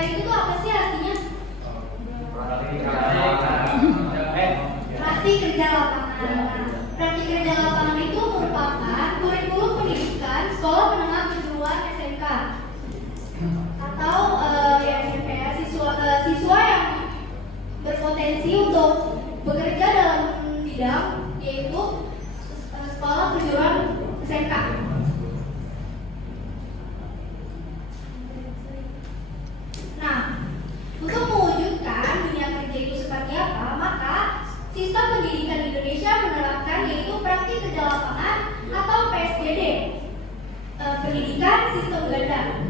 PKL itu tuh apa sih artinya? Praktik kerja lapangan. Praktik kerja lapangan itu merupakan kurikulum pendidikan sekolah menengah kejuruan SMK atau ya SMP ya, siswa yang berpotensi untuk bekerja dalam bidang yaitu sekolah kejuruan SMK. Nah, untuk mewujudkan dunia kerja itu seperti apa, maka sistem pendidikan Indonesia menerapkan yaitu praktik kerja lapangan atau PSJD, pendidikan sistem ganda.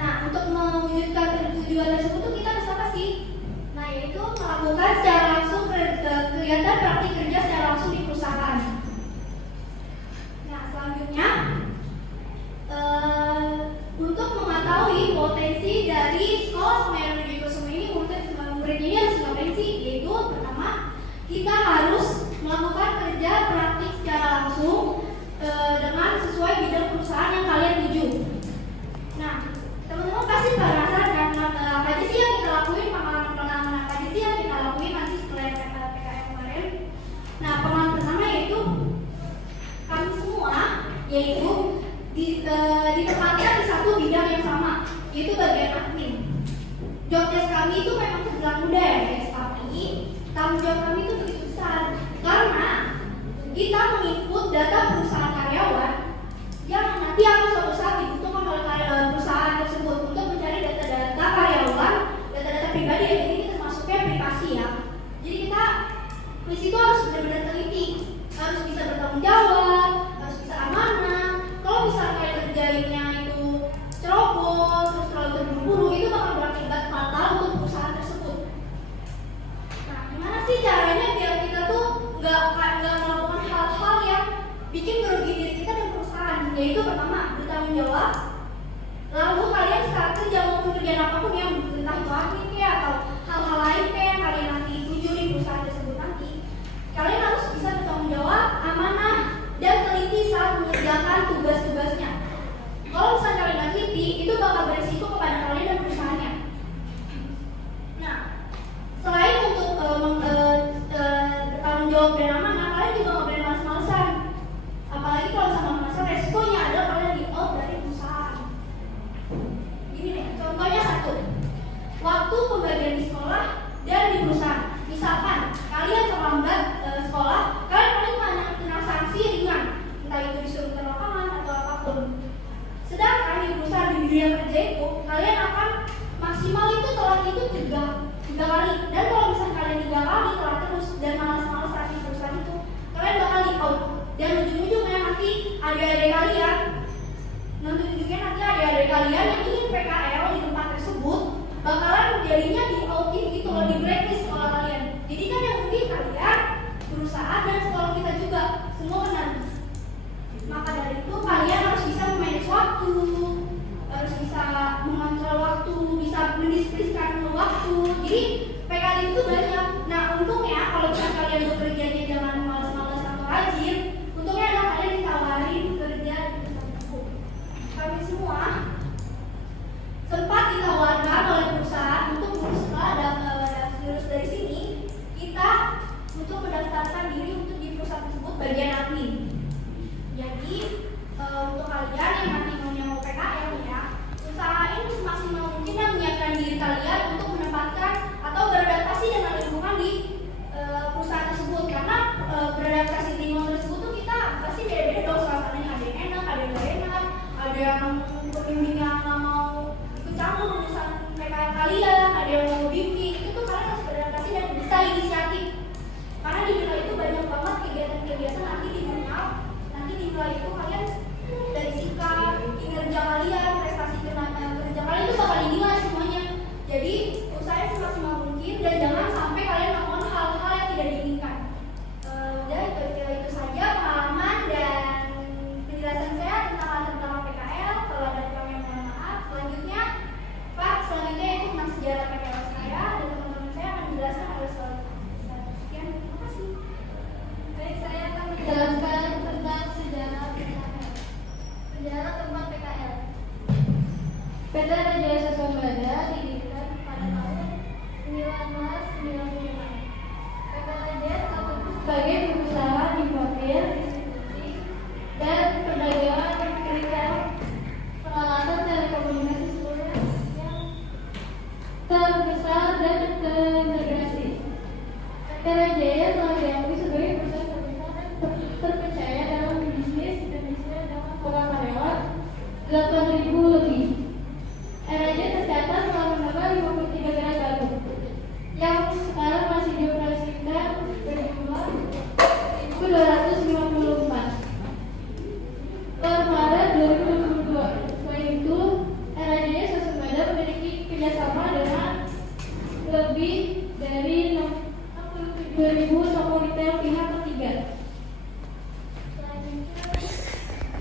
Nah, untuk mewujudkan tujuan tersebut tuh kita harus apa sih? Nah, yaitu melakukan secara langsung kegiatan praktik kerja secara langsung di perusahaan. Nah, selanjutnya untuk mengetahui potensi dari sekolah Semeru Negeri Kusumo ini, murid-murid ini harus ngapain sih? Yaitu pertama, kita harus melakukan kerja praktik secara langsung dengan sesuai bidang perusahaan yang kalian tuju. Nah, teman-teman pasti penasaran kan apa aja sih yang kita lakuin, pengalaman apa aja sih yang kita lakuin nanti setelah PKL kemarin. Nah, pengalaman pertama yaitu kami semua yaitu ditempatkan di satu bidang yang sama, yaitu bagian admin. Job desk kami itu memang terbilang mudah ya guys, tapi tanggung jawab kami itu begitu besar karena kita menginput data perusahaan karyawan yang nanti akan suatu saat dibutuhkan oleh perusahaan tersebut untuk mencari data-data karyawan, data-data pribadi yang ini termasuknya privasi ya. Jadi kita di situ harus benar-benar teliti, harus bisa bertanggung jawab, harus bisa amanah. Kalau misalnya kayak kerjainnya itu ceroboh, terus terlalu terburu-buru, itu bakal berakibat fatal untuk perusahaan tersebut. Nah, gimana sih caranya biar kita tuh nggak melakukan hal-hal yang bikin merugi diri kita dan perusahaan? Yaitu pertama, bertanggung jawab. Lalu kalian saat kerja maupun kerjaan apapun yang entah itu admin kayak atau hal-hal lain kayak yang kalian nanti tuju di perusahaan tersebut nanti, kalian harus bisa bertanggung jawab, amanah, dan teliti saat mengerjakan tugas-tugasnya. Kalau misalnya kalian nggak teliti, itu bakal berisiko kepada kalian dan perusahaannya. Nah, selain untuk bertanggung jawab dan amanah, kalian juga nggak boleh males-malesan. Apalagi kalau sama malesan, resikonya adalah kalian di out dari perusahaan. Gini nih, contohnya satu, waktu pembagian di sekolah dan di perusahaan. Misalkan kalian terlambat sekolah, kalian paling hanya kena sanksi ringan, entah itu disuruh ke lapangan atau apapun. Sedangkan di perusahaan di dunia kerja itu, kalian akan maksimal itu telat itu tiga kali. Dan kalau misalnya kalian 3 kali telat terus dan malas-malasan di perusahaan itu, kalian bakal di out. Dan ujung-ujungnya nanti adik-adik kalian yang ingin PKL di tempat tersebut bakalan jadinya di outing gitu loh, di blacklist sekolah kalian. Jadi kan yang rugi kalian, perusahaan dan sekolah kita juga, semua benar. Maka dari itu kalian harus bisa memanage waktu, harus bisa mengontrol waktu, bisa mendisiplinkan waktu. Jadi PKL itu banyak. Nah, untungnya kalau misalnya kalian bekerjanya jangan malas-malas atau rajin, untungnya adalah kalian ditawarin kerja di perusahaan tersebut. Kami semua sempat ditawarkan oleh perusahaan untuk ngurus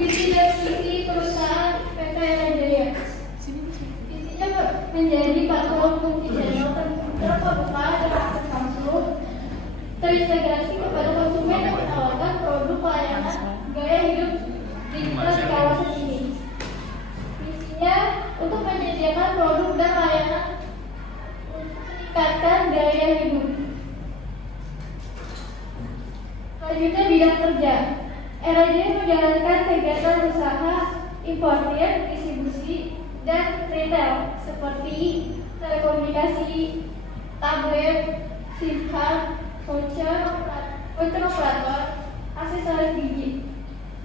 Visi dan misi perusahaan PT Jaya. Visinya menjadi platform fungsi channel terbuka dan akses langsung terintegrasi kepada konsumen yang menawarkan produk pelayanan gaya hidup digital di kawasan ini. Misinya untuk menyediakan produk dan layanan untuk meningkatkan gaya hidup. Selanjutnya bidang kerja. RAJ menjalankan kegiatan usaha importir, distribusi, dan retail seperti telekomunikasi, tablet, SIM card, voucher operator, aksesoris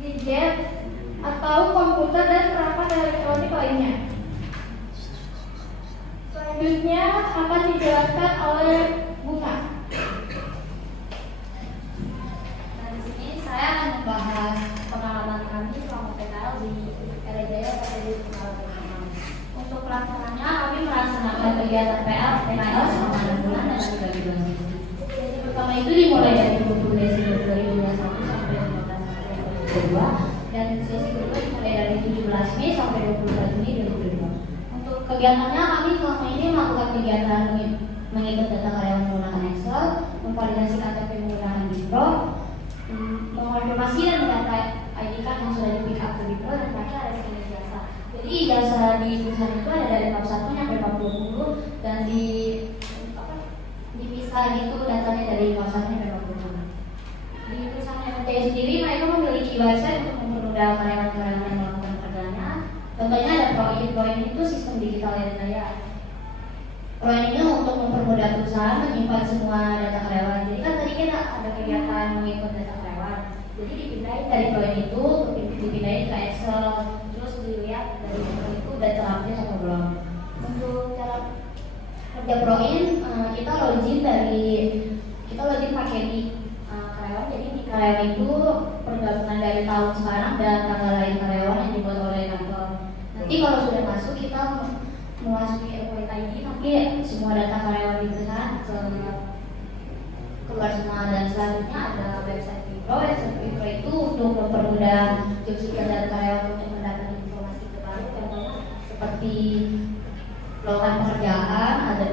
gadget, atau komputer dan perangkat elektronik lainnya. Selanjutnya akan dijelaskan oleh Bunga. Nah, di sini saya akan membahas pengalaman kami selama PKL di RAJ PT Pengalaman. Untuk pelaksananya kami melaksanakan kegiatan PKL selama 6 bulan dan 3 bulan. Jadi pertama itu dimulai dari 20 Desember 2021 sampai 15 April 2022 dan sesi kedua dimulai dari 17 Mei sampai 21 Juni 2022. Untuk kegiatannya kami selama ini melakukan kegiatan mengikut data karyawan menggunakan Excel, memvalidasi KTP menggunakan Bipro, mengonfirmasi dan mendata ID card yang sudah di pick up ke Bipro, dan terakhir ada scan ijazah. Jadi ijazah di perusahaan itu ada dari bab 1 sampai bab 20 dan dipisah gitu datanya dari bab 1 sampai bab 20. Di perusahaan MT sendiri mereka memiliki website untuk mempermudah karyawan-karyawan yang melakukan pekerjaannya. Contohnya ada Proin itu sistem digital yang daya. Proin ini untuk mempermudah perusahaan menyimpan semua data karyawan. Jadi kan tadi kita ada kegiatan mengikut data karyawan. Jadi dipindahin dari Proin itu, dipindahin ke Excel, terus dilihat dari Excel itu udah terupdate atau belum. Untuk cara kerja Proin, kita login pakai nik karyawan. Jadi nik karyawan itu pergabungan dari tahun sekarang dan tanggal lahir karyawan yang dibuat oleh kantor. Nanti kalau sudah masuk kita memasuki employee ID, nanti semua data karyawan di perusahaan keluar semua. Dan selanjutnya ada website Bipro. Website Bipro itu untuk mempermudah job seeker dan karyawan untuk mendapatkan informasi terbaru, contohnya seperti lowongan pekerjaan, ada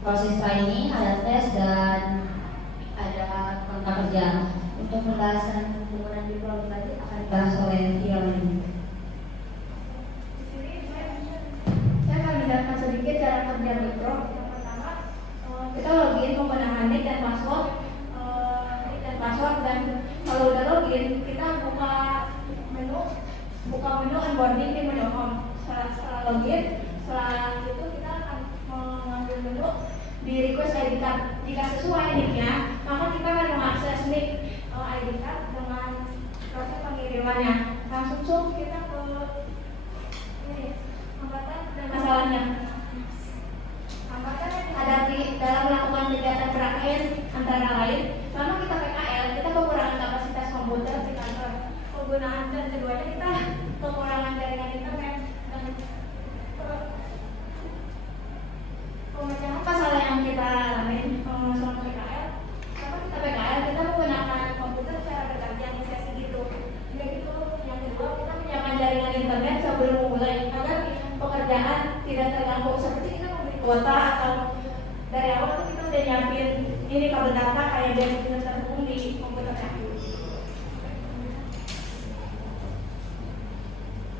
proses training, ada tes, dan ada kontrak kerja. Untuk pembahasan penggunaan Bipro lebih lanjut akan dibahas oleh Tirani. Menjelaskan sedikit cara kerja Bipro. Yang pertama, kita login menggunakan nik dan password, dan kalau udah login kita buka menu onboarding di menu home. Setelah login, setelah itu kita akan mengambil menu di request ID card. Jika sesuai niknya, maka kita akan mengakses nik ID card dengan proses pengirimannya. Langsung kita ke ini, hambatan dan masalahnya. Hambatan hadapi dalam melakukan kegiatan PKL antara lain, selama kita PKL, kita kekurangan kapasitas komputer di kantor. Penggunaan dan keduanya kita kekurangan jaringan internet dan pemecahan masalah yang kita alami selama PKL. Selama kita PKL, kita menggunakan komputer secara bergantian di sesi gitu. Jadi itu yang kedua, kita menyiapkan jaringan internet sebelum memulai agar pekerjaan tidak terganggu. Seperti kita membeli kuota atau dari awal tuh kita udah nyiapin ini kabel data kayak biar kita terhubung di komputer kaki.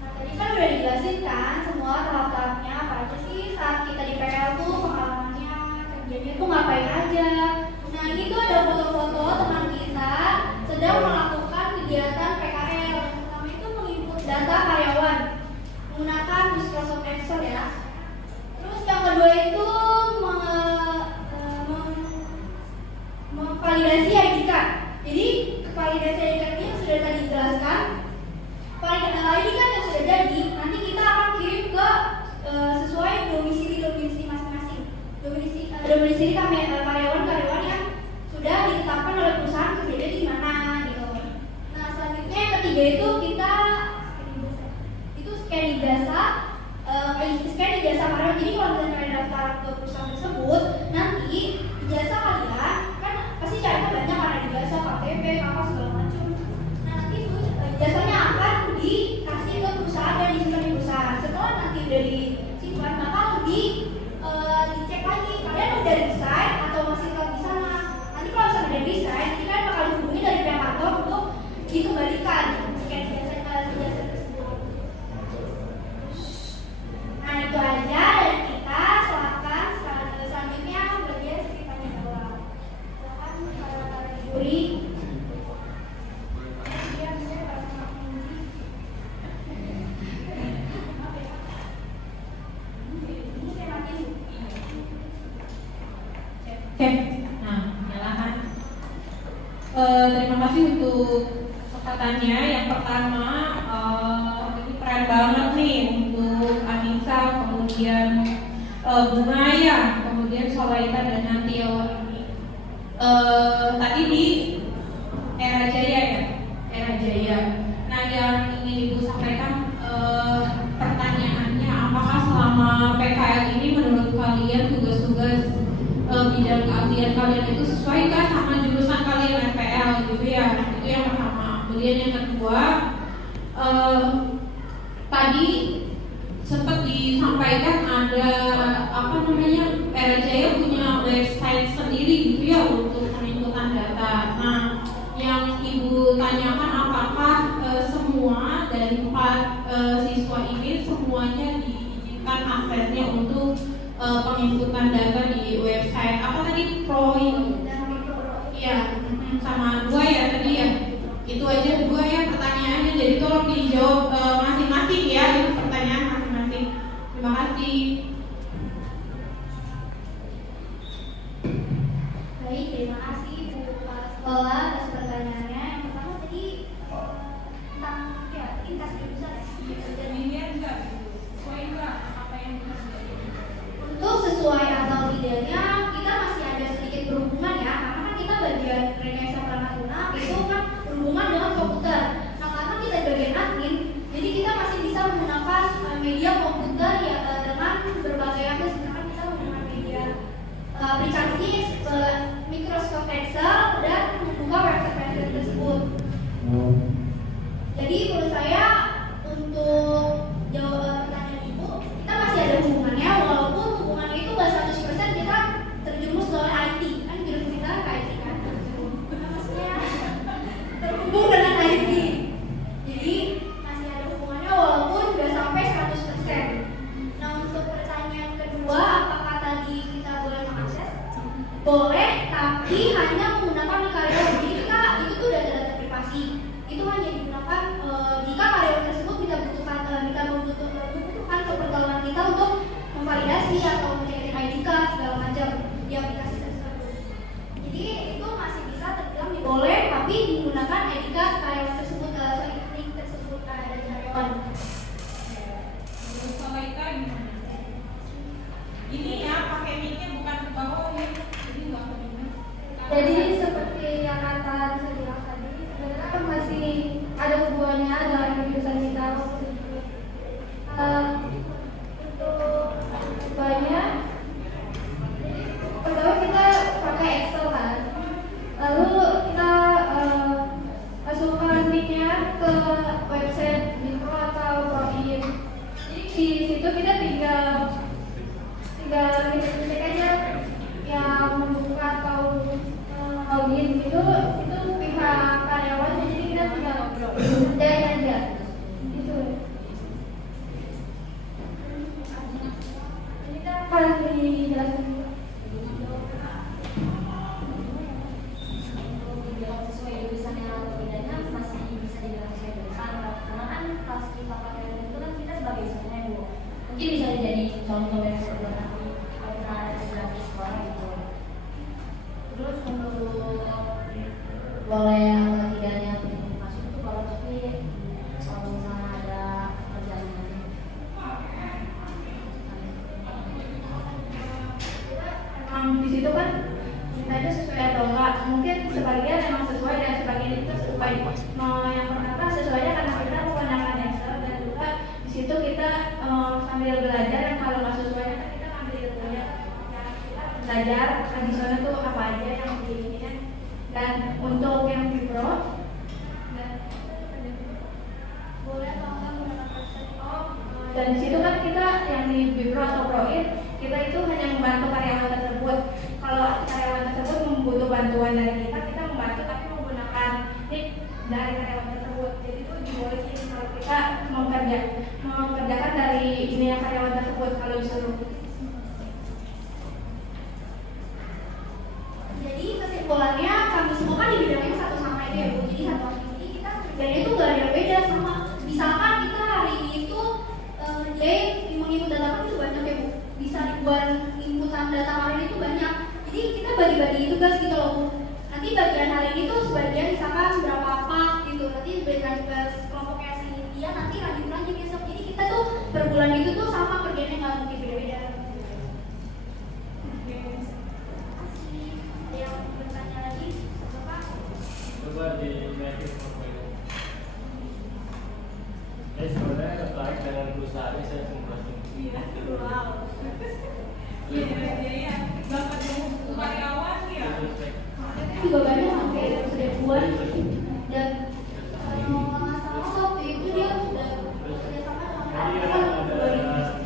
Nah, tadi kan udah dijelasin kan semua tahap-tahapnya apa aja sih saat kita di PKL tuh, pengalamannya, kerjanya tuh ngapain aja. Nah, ini tuh ada foto-foto teman kita sedang melakukan kegiatan PKL. Yang pertama itu menginput data karyawan menggunakan Microsoft Excel ya. Terus yang kedua itu memvalidasi ID card. Jadi validasi ID card ini yang sudah tadi dijelaskan. Validasi ID card yang sudah jadi, nanti kita akan kirim ke sesuai domisili masing-masing. Domisili karyawan yang sudah ditetapkan oleh perusahaan kerjanya di mana gitu. Nah, selanjutnya yang ketiga itu kita scan ijazah karyawan. Jadi kalau misalnya kalian daftar ke perusahaan tersebut, nanti ijazah kalian kan pasti caranya banyak, ada ijazah KTP, apa segala macam. Nah, nanti itu udah disimpan, maka lebih dicek lagi kalian udah desain atau masih tetap di sana. Nanti kalau misalnya udah desain, kita bakal hubungi dari pihak kantor untuk dikembalikan tiket jasa tersebut. Nah itu aja dari kita. Silakan selanjutnya bagian ceritanya bahwa silakan para juri. Oke, nah silakan. Terima kasih untuk kesempatannya. Yang pertama, ini keren banget nih untuk Anissa, kemudian Bunaya, kemudian Solaita dan Nantio ini. Tadi di Era Jaya ya, Era Jaya. Nah yang ingin Ibu sampaikan pertanyaannya, apakah selama PKL ini menurut kalian tugas-tugas bidang keahlian kalian itu sesuai kan sama jurusan kalian FPL gitu ya? Itu yang pertama. Kemudian yang kedua, tadi sempat disampaikan ada apa namanya, Era Jaya punya website sendiri gitu ya untuk penginputan data. Nah, yang Ibu tanyakan apakah semua dari 4 siswa ini semuanya diizinkan aksesnya untuk penginputan data di website apa tadi iya sama 2 ya tadi ya, itu aja 2 ya pertanyaannya, jadi tolong dijawab masing-masing ya, itu pertanyaan masing-masing. Terima kasih. Baik, terima kasih Bu Kepala Sekolah atas pertanyaannya. Yang pertama tadi tentang ya lintas jurusan ya. Untuk sesuai atau tidaknya kita masih ada sedikit berhubungan ya, karena kan kita bagian rekayasa perangkat lunak itu kan berhubungan dengan komputer. Nah karena kita bagian admin, jadi kita masih bisa menggunakan media komputer ya dengan berbagai aplikasi. Misalkan kita menggunakan media aplikasi Microsoft Excel dan membuka website tersebut. Jadi menurut saya untuk jawab pertanyaan Ibu, kita masih ada hubungannya, walaupun hubungannya itu nggak 100% kita terjerumus oleh IT, kan jurusan kita ke IT kan, maksudnya terhubung dengan IT. Jadi masih ada hubungannya walaupun nggak sampai 100%. Nah untuk pertanyaan kedua, apakah tadi kita boleh mengakses? Boleh, tapi hanya menggunakan karyawan. Jadi kita itu tuh data-data privasi. Itu hanya digunakan jika karyawan tersebut kita membutuhkan keperluan kita untuk memvalidasi atau mencari ID card segala macam di aplikasi tersebut. Jadi itu masih bisa terbilang boleh, tapi menggunakan ID card karyawan tersebut, link tersebut dari karyawan. Terus Solaita gimana? Ini ya pakai mic-nya bukan ke bawah ya, jadi nggak kedengar. Jadi seperti yang kata saya bilang tadi, sebenarnya masih ada hubungannya dalam jurusan kita. Untuk banyak, pertama kita pakai Excel kan, lalu kita masukkan linknya ke website Mikro atau Proin. Jadi di situ kita tinggal klik aja yang membuka atau login itu pihak karyawan, jadi kita tinggal kerjain aja gitu. Jadi kita akan dijelaskan Sesuai jurusannya atau tidaknya masih bisa dibilang sesuai jurusan, karena kan pas kita pakai itu kan kita sebagai siswanya Bu, mungkin bisa jadi contoh yang sebuah nanti kalau kita ada di sekolah gitu. Terus untuk boleh atau tidaknya masuk itu kalau tapi kalau misalnya ada kerjaan emang di situ kan kita itu sesuai atau enggak, mungkin sebagian emang sesuai dan sebagian itu sesuai. Yang pertama sesuainya karena kita menggunakan Excel, dan juga di situ kita sambil belajar, yang kalau nggak sesuainya kan kita ngambil ilmunya, ya, kita belajar di sana tuh apa aja yang diinginkan. Dan untuk yang Pro boleh atau enggak menggunakan website dan di situ kan kita yang di Bipro atau Proin, kita itu hanya membantu karyawan tersebut. Kalau karyawan tersebut membutuh bantuan dari kita membantu tapi menggunakan nik dari karyawan tersebut. Jadi itu dibolehin kalau kita mengerjakan dari ini yang karyawan tersebut kalau disuruh. Jadi kesimpulannya kami semua kan di bidangnya satu sama aja ya Bu. Jadi satu aktiviti kita kerjanya itu gak ada yang beda sama. Misalkan kita hari ini itu menginput data kami itu banyak ya Bu. Bisa ribuan inputan data kami itu banyak. Jadi kita bagi-bagi tugas gitu loh Bu. Nanti bagian hari ini tuh sebagian misalkan berapa part gitu. Nanti bagian tugas kelompoknya si dia nanti lanjut lagi besok. Jadi kita tuh per bulan itu tuh sama kerjanya nggak mungkin beda-beda. Ada yang bertanya lagi? Bapak? Coba dinaikin portfolio. Sebenarnya tertarik dengan perusahaan ini saya sempat Wow. Iya, Bapak dulu karyawan ya. Juga banyak sampai seribuan dan kalau nggak salah waktu itu dia sudah kerjasama sama Jadi Apple. ada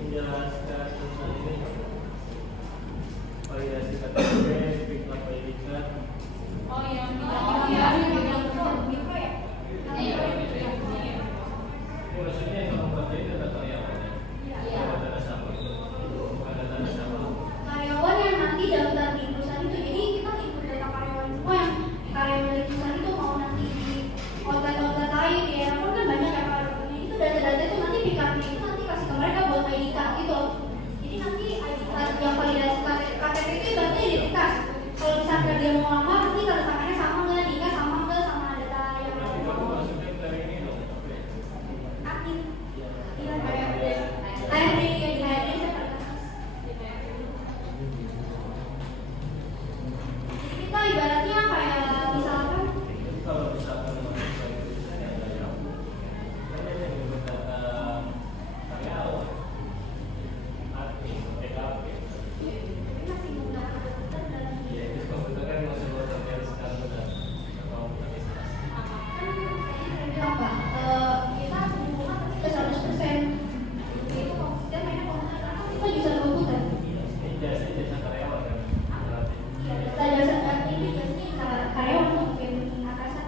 menjelaskan tentang ini validasi KTP, bidang pendidikan. Oh yang Mikro ya? Ini maksudnya yang kamu kerjain data karyawannya. Ada data sama. Ada data sama. Karyawan yang nanti daftar di perusahaan itu, jadi kita input data karyawan semua yang karyawan dari perusahaan itu mau nanti di outlet lain di airport kan banyak ya karyawannya itu data-data itu nanti di kartu itu nanti kasih ke mereka buat ID card gitu loh. Jadi nanti ID card yang validasi KTP itu ibaratnya identitas. Kalau misalkan dia mau lamar nanti tanda tangannya sama nggak, nikah sama nggak sama data yang Berarti kamu maksudnya dari ini dong? Apa ya? aktif. Iya HRD ya di HRD saya pernah. Jadi kita ibaratnya kayak misalkan Jadi kalau misalkan mahasiswa itu misalnya ada yang yang input data karyawan, admin, TKP. masih menggunakan komputer dan Ya itu komputer kan masih luar biasa sekarang udah komputerisasi. apa? Kita semua pasti ke 100%. Itu komputer mainnya komputer karena kita jurusan komputer. Ini jasa karyawan kan berarti. Jasa ini biasanya karyawan mungkin atasan.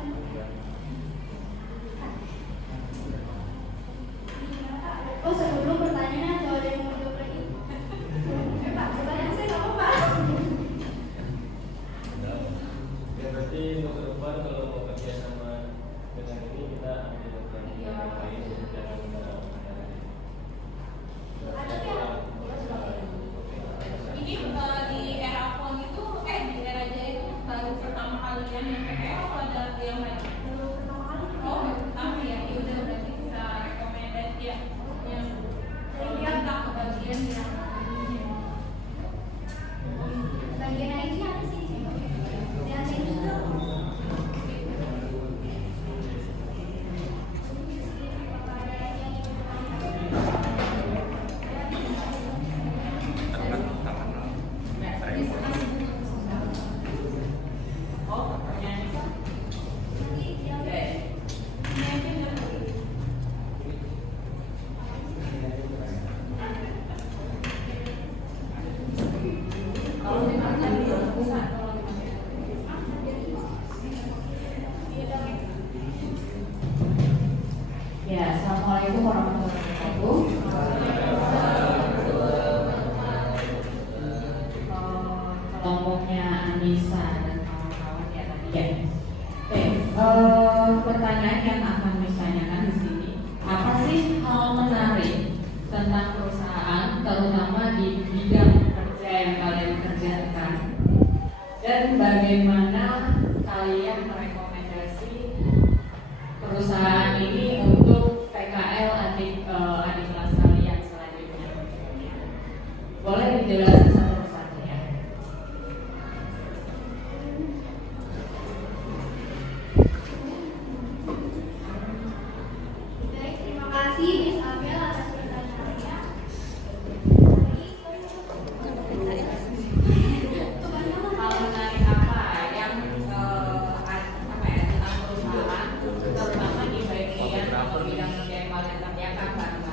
Oh sebelum pertanyaannya atau ada yang mau jawab lagi? Pak, pertanyaan saya nggak apa-apa. Ya berarti untuk ke depan kalau mau kerja sama dengan ini kita ambil lagi yang lain jangan ini di era phone itu di era Jaya itu baru pertama kalian yang PPL atau ada yang lain? Oh, baru pertama ya. Ya udah berarti bisa rekomendasi ya yang kita ke bagian yang Bagian IT apa sih? Yang ini tuh Ya, assalamualaikum warahmatullahi wabarakatuh. Kelompoknya Anissa dan kawan-kawan ya tadi ya. Pertanyaan yang akan ditanyakan di sini, apa sih hal menarik tentang perusahaan, terutama di bidang kerja yang kalian kerjakan, dan bagaimana kalian merekomendasi perusahaan ini untuk PKL adik kelas kalian selanjutnya? Boleh dijelaskan satu persatu ya. baik, terima kasih Miss Abel atas pertanyaannya. Hal menarik apa yang apa ya tentang perusahaan, terutama di bagian atau bidang kerja yang kalian kerjakan bareng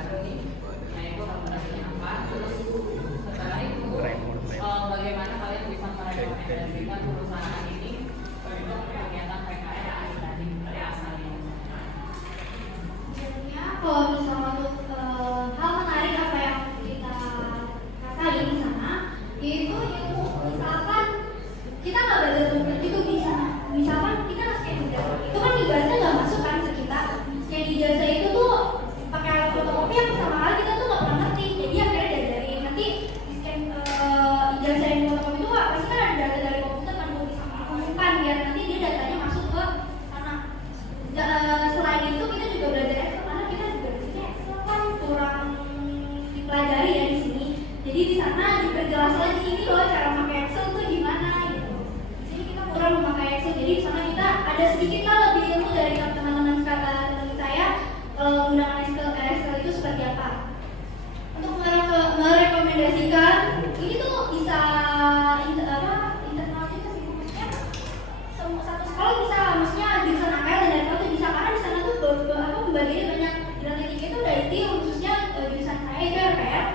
pembagiannya banyak. Di lantai 3 itu ada IT, khususnya jurusan saya itu RPL.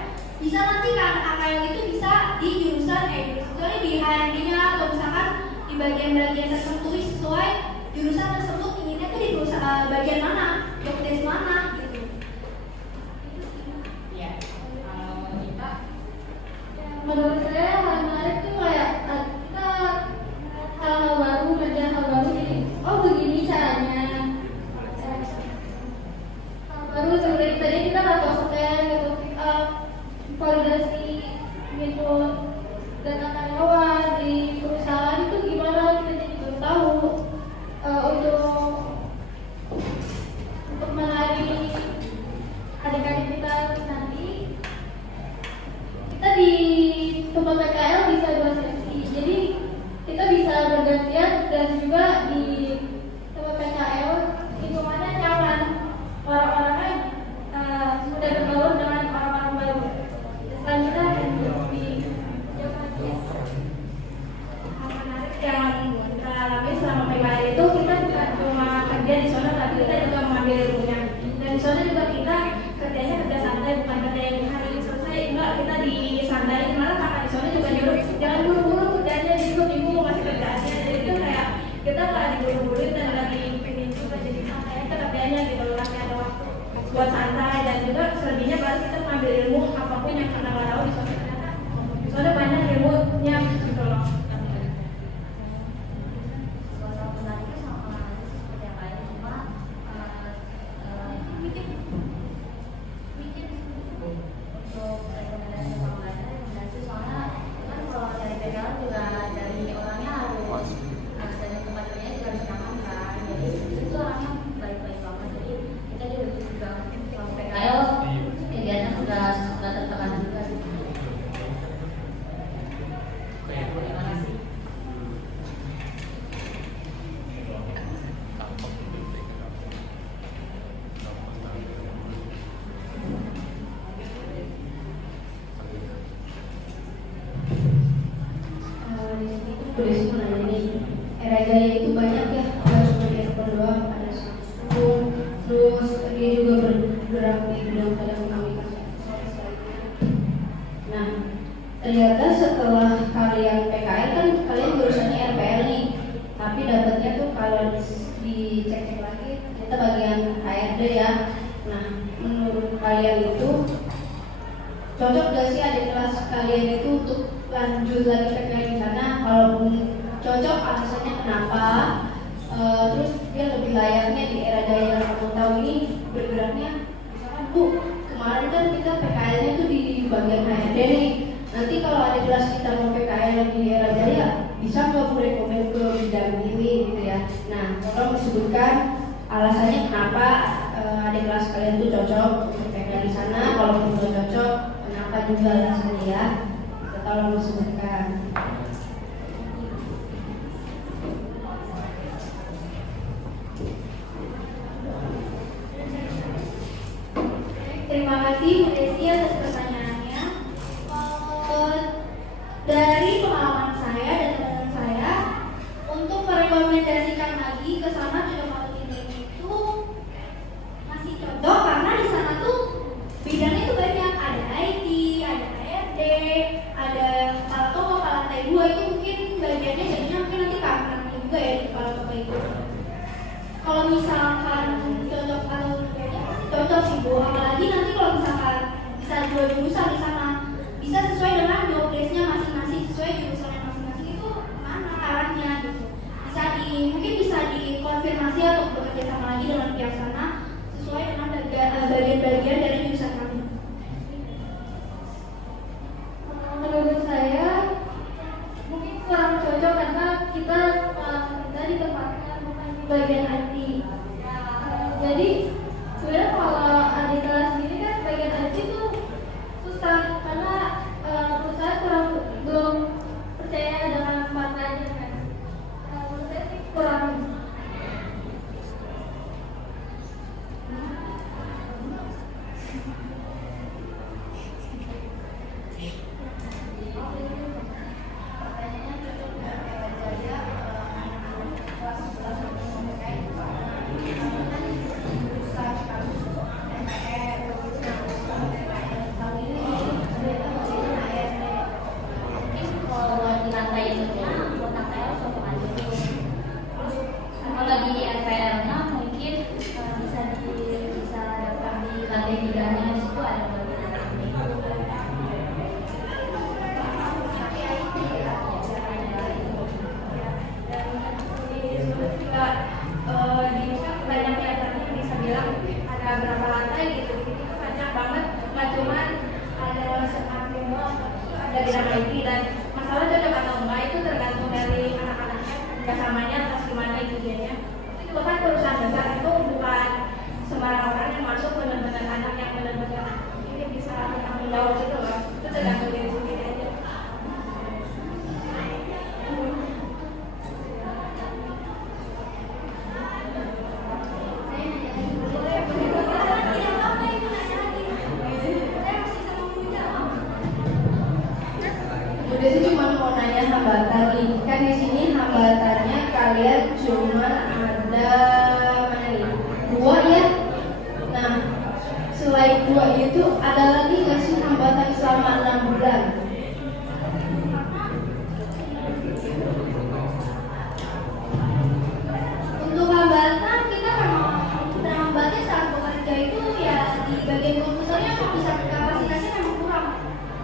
Bisa nanti kan AKL itu bisa di jurusan kecuali di HRD-nya atau misalkan di bagian-bagian tertentu sesuai jurusan tersebut inginnya tuh di perusahaan bagian mana, job desk mana gitu. Ya, kalau kita Menurut saya hal menarik tuh kayak kita hal baru, belajar hal baru jadi oh begini caranya. Hal baru sebenarnya tadi kita nggak tahu scan gitu, validasi gitu data karyawan di perusahaan itu gimana kita jadi belum tahu. Untuk menarik adik-adik kita nanti kita di tempat PKL bisa 2 sesi, jadi kita bisa bergantian dan juga di tempat PKL lingkungannya nyaman, orang-orangnya mudah bergaul dengan orang-orang baru. Selanjutnya di Hal menarik yang kita alami selama PKL itu kita bukan cuma kerja di sana tapi kita juga mengambil ilmunya. Dan di sana juga kita kerjanya kerja santai, bukan kerja yang hari ini selesai. Enggak, kita di santai. Malah kakak di sana juga nyuruh jangan buru-buru kerjanya, minggu masih kerjaannya. Jadi itu kayak kita nggak diburu-buruin dan nggak dipingin juga, jadi santai aja kerjanya gitu, masih ada waktu buat santai. Dan juga selebihnya baru kita mengambil ilmu apapun yang kita nggak tahu di sana, ternyata di sana banyak ilmunya gitu loh. Suasana menariknya sama aja sih seperti yang lain, cuma untuk rekomendasi orang lain, rekomendasi soalnya kan kalau dari PKL juga dari orangnya harus dari tempat kerjanya juga harus nyaman kan, jadi itu orangnya baik-baik banget, jadi kita juga kalau PKL kegiatan udah tertekan juga sih. Terima kasih. Di sini tuh boleh sebenarnya nih Eragaya itu banyak ya, nggak cuma di Eropa doang, ada Samsung, terus dia juga bergerak di bidang telekomunikasi. Nah, ternyata setelah kalian PKL kan kalian jurusannya RPL nih, tapi dapatnya tuh kalau dicek-cek lagi ternyata bagian HRD ya. Nah, menurut kalian itu cocok gak sih adik kelas kalian itu untuk lanjut lagi PKL di sana? Kalaupun cocok, alasannya kenapa? Terus dia lebih layaknya di era daya yang kamu tahu ini bergeraknya. Misalkan Bu, kemarin kan kita PKL-nya tuh di bagian HRD nih. Nanti kalau ada kelas kita mau PKL di era jaya, bisa nggak Bu rekomend ke bidang ini gitu ya? Nah, tolong disebutkan alasannya kenapa adik kelas kalian tuh cocok untuk PKL di sana. Kalaupun nggak cocok, kenapa juga alasannya ya? Tolong disebutkan. Terima kasih Bu Desi atas pertanyaannya. Dari pengalaman saya dan teman saya, untuk merekomendasikan lagi ke sana juga kalau ini itu masih cocok karena di sana tuh bidangnya tuh banyak, ada IT, ada HRD, ada kepala toko, kepala lantai 2 itu mungkin bagiannya jadinya mungkin nanti kangen juga ya di kepala toko itu. Kalau misalkan cocok atau tidaknya pasti cocok sih Bu, apalagi nanti kalau misalkan bisa 2 jurusan di sana, bisa sesuai dengan job desk-nya masing-masing, sesuai jurusannya masing-masing itu mana arahnya gitu. Mungkin bisa dikonfirmasi atau bekerja sama lagi dengan pihak sana sesuai dengan bagian-bagian dari jurusan kami. menurut saya mungkin kurang cocok karena kita ditempatkan bukan di bagian IT. Jadi sebenarnya kalau adik kelas ini kan bagian IT itu susah karena perusahaan belum percaya dengan partnernya kan. Menurut saya sih kurang. kedua itu ada lagi kasih hambatan selama 6 bulan. Untuk hambatan kita memang terhambatnya saat bekerja itu ya di bagian komputernya bisa kapasitasnya memang kurang.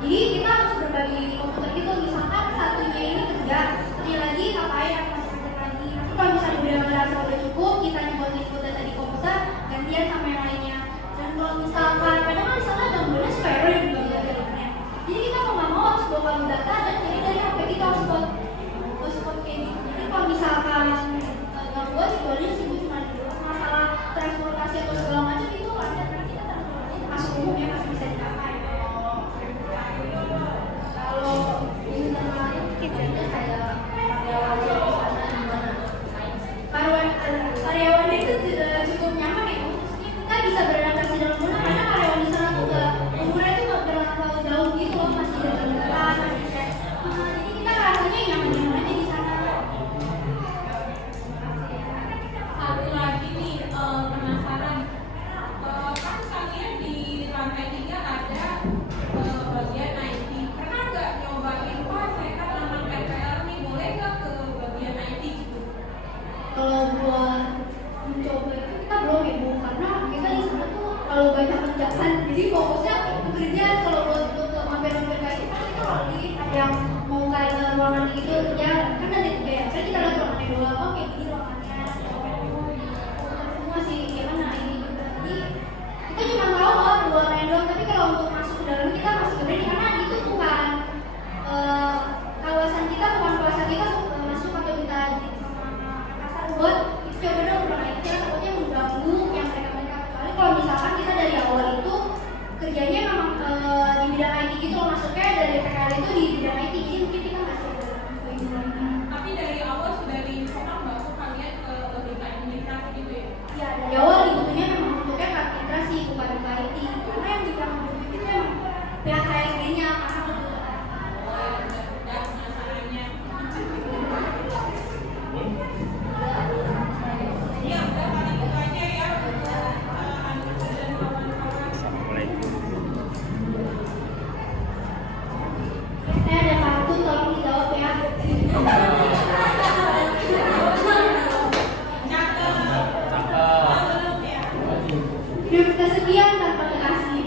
Jadi kita harus berbagi komputer gitu, misalkan satunya ini kerja, satunya lagi ngapain atau masih kerja lagi. Nanti kalau misalnya udah merasa udah cukup, kita buat input data di komputer, gantian sama yang lainnya. Dan kalau misalkan kadang kan misalnya gangguannya spare gitu ya jadinya. Jadi kita mau nggak mau harus bawa data dan jadi dari HP kita hotspot kayak gitu. Jadi kalau misalkan gangguan itu aja sih cuma masalah transportasi atau segala macam itu lancar karena kita transportasi masuk umum ya masih bisa dipakai. Kalau di internal kitchennya kayak karyawan di sana gimana? Karyawan itu tidak cukup nyaman ya, maksudnya kita bisa beradaptasi dalam rumah karena karyawan di sana tuh nggak umurnya tuh nggak terlalu jauh gitu loh, masih dekat masih kayak jadi kita rasanya nyaman-nyaman aja di sana. Satu lagi nih, penasaran, kan kalian di lantai 3 ada bagian IT. Pernah nggak nyobain, Pak, saya kan anak PPL nih, boleh nggak ke bagian IT gitu? Kalau buat mencoba itu kita belum ya Bu, karena kita di sana tuh kalau banyak kerjaan jadi fokusnya pekerjaan. Kalau buat untuk mampir-mampir kayak gitu kan itu lagi ada yang mau kayak ke ruangan gitu kerja kan ada tiga ya, saya kita lihat ruangannya doang, oh kayak gini ruangannya semua sih gimana ini juga. Jadi kita cuma tahu oh ruangannya doang, tapi kalau untuk masuk ke dalam kita masih berani karena itu bukan kawasan kita, bukan kawasan kita untuk masuk atau kita buat itu coba dong ruangan itu takutnya mengganggu yang mereka kecuali kalau misalkan kita dari awal itu kerjanya memang di bidang IT gitu loh, masuknya dari PKL itu di bidang IT jadi mungkin kita masih ada Tapi dari awal sudah diinfokan bahwa kalian ke lebih ke administrasi gitu ya? ya dari awal dibutuhnya memang bentuknya ke administrasi bukan ke IT karena yang kita membutuhkan itu memang pihak HRD-nya karena Dan masalahnya. Ya, udah paling itu aja ya. Anissa dan kawan-kawan. saya ada kartu tolong dijawab ya. Hidup kesepian tanpa kekasih.